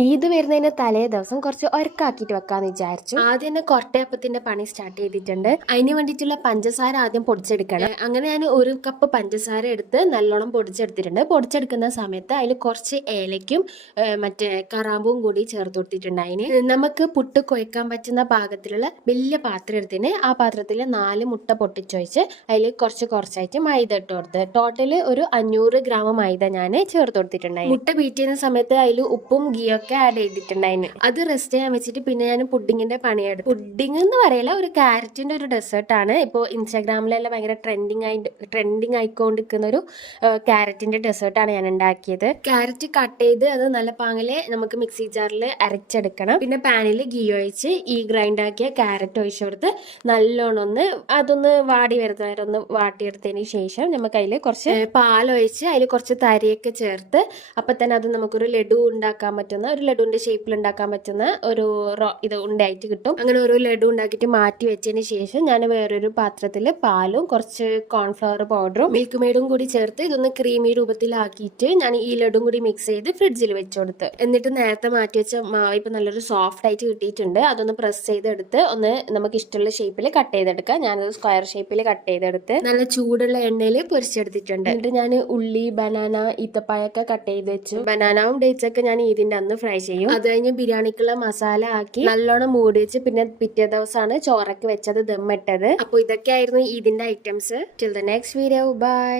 ഈദ് വരുന്നതിന് തലേ ദിവസം കുറച്ച് ഒരുക്കാക്കിയിട്ട് വെക്കാന്ന് വിചാരിച്ചു. ആദ്യം തന്നെ കൊട്ടയപ്പത്തിന്റെ പണി സ്റ്റാർട്ട് ചെയ്തിട്ടുണ്ട്. അതിന് വേണ്ടിയിട്ടുള്ള പഞ്ചസാര ആദ്യം പൊടിച്ചെടുക്കണം. അങ്ങനെ ഞാൻ 1 കപ്പ് പഞ്ചസാര എടുത്ത് നല്ലോണം പൊടിച്ചെടുത്തിട്ടുണ്ട്. പൊടിച്ചെടുക്കുന്ന സമയത്ത് അതിൽ കുറച്ച് ഏലയ്ക്കും മറ്റേ കറാമ്പും കൂടി ചേർത്ത് കൊടുത്തിട്ടുണ്ട്. അതിന് നമുക്ക് പുട്ട് കുഴക്കാൻ പറ്റുന്ന പാകത്തിലുള്ള വലിയ പാത്രം എടുത്തിന് ആ പാത്രത്തിൽ 4 മുട്ട പൊട്ടിച്ചൊഴിച്ച് അതിൽ കുറച്ചായിട്ട് മൈദ ഇട്ട് കൊടുത്ത് ടോട്ടൽ ഒരു 500 ഗ്രാം മൈദ ഞാൻ ചേർത്ത് കൊടുത്തിട്ടുണ്ടായി. മുട്ട ബീറ്റ് ചെയ്യുന്ന സമയത്ത് അതിൽ ഉപ്പും ഗീയൊക്കെ ആഡ് ചെയ്തിട്ടുണ്ടായിരുന്നു. അത് റെസ്റ്റ് ചെയ്യാൻ വെച്ചിട്ട് പിന്നെ ഞാൻ പുഡിങ്ങിന്റെ പണിയെടുത്തു. പുഡിംഗ് എന്ന് പറയില്ല, ഒരു ക്യാരറ്റിന്റെ ഒരു ഡെസേർട്ടാണ്. ഇപ്പോൾ ഇൻസ്റ്റാഗ്രാമിലെല്ലാം ഭയങ്കര ട്രെൻഡിങ് ആയിക്കൊണ്ടിരിക്കുന്ന ഒരു ക്യാരറ്റിന്റെ ഡെസേർട്ടാണ് ഞാൻ ഉണ്ടാക്കിയത്. ക്യാരറ്റ് കട്ട് ചെയ്ത് അത് നല്ല പാങ്ങില് നമുക്ക് മിക്സി ജാറിൽ അരച്ചെടുക്കണം. പിന്നെ പാനിൽ ഗീ ഒഴിച്ച് ഈ ഗ്രൈൻഡ് ആക്കിയ ക്യാരറ്റ് ഒഴിച്ചു കൊടുത്ത് നല്ലോണം അതൊന്ന് വാടി വരുന്നവരെ ഒന്ന് വാട്ടിയെടുത്തതിന് ശേഷം നമുക്ക് അതിൽ കുറച്ച് പാലൊഴിച്ച് അതിൽ കുറച്ച് തരിയൊക്കെ ചേർത്ത് അപ്പം തന്നെ അത് നമുക്കൊരു ലഡു ഉണ്ടാക്കാൻ പറ്റുന്ന, ഒരു ലഡുവിന്റെ ഷേപ്പിൽ ഉണ്ടാക്കാൻ പറ്റുന്ന ഒരു ഇത് ഉണ്ടായിട്ട് കിട്ടും. അങ്ങനെ ഒരു ലഡു ഉണ്ടാക്കിയിട്ട് മാറ്റി വെച്ചതിന് ശേഷം ഞാൻ വേറൊരു പാത്രത്തിൽ പാലും കുറച്ച് കോൺഫ്ലവർ പൗഡറും മിൽക്ക് മെയ്ഡും കൂടി ചേർത്ത് ഇതൊന്ന് ക്രീമി രൂപത്തിലാക്കിയിട്ട് ഞാൻ ഈ ലഡും കൂടി മിക്സ് ചെയ്ത് ഫ്രിഡ്ജിൽ വെച്ച് കൊടുത്ത്. എന്നിട്ട് നേരത്തെ മാറ്റി വെച്ച ഇപ്പൊ നല്ലൊരു സോഫ്റ്റ് ആയിട്ട് കിട്ടിയിട്ടുണ്ട്. അതൊന്ന് പ്രസ് ചെയ്തെടുത്ത് ഒന്ന് നമുക്ക് ഇഷ്ടമുള്ള ഷേപ്പിൽ കട്ട് ചെയ്തെടുക്കാം. ഞാനത് സ്ക്വയർ ഷേപ്പിൽ കട്ട് ചെയ്തെടുത്ത് നല്ല ചൂടുള്ള എണ്ണയിൽ പൊരിച്ചെടുത്തിട്ടുണ്ട്. എന്നിട്ട് ഞാൻ ഉള്ളി, ബനാന, ഈത്തപ്പായൊക്കെ കട്ട് ചെയ്ത് വെച്ചു. ബനാനാവും ഡേറ്റ്സ് ഒക്കെ ഞാൻ ഇതിന്റെ അന്ന് ഫ്രൈ ചെയ്യും. അത് കഴിഞ്ഞ് ബിരിയാണിക്കുള്ള മസാല ആക്കി നല്ലോണം മൂടി വെച്ച് പിന്നെ പിറ്റേ ദിവസമാണ് ചോറൊക്കെ വെച്ചത് ദമ്മിട്ടത്. അപ്പോൾ ഇതൊക്കെയായിരുന്നു ഇതിന്റെ items. Till the next video, by.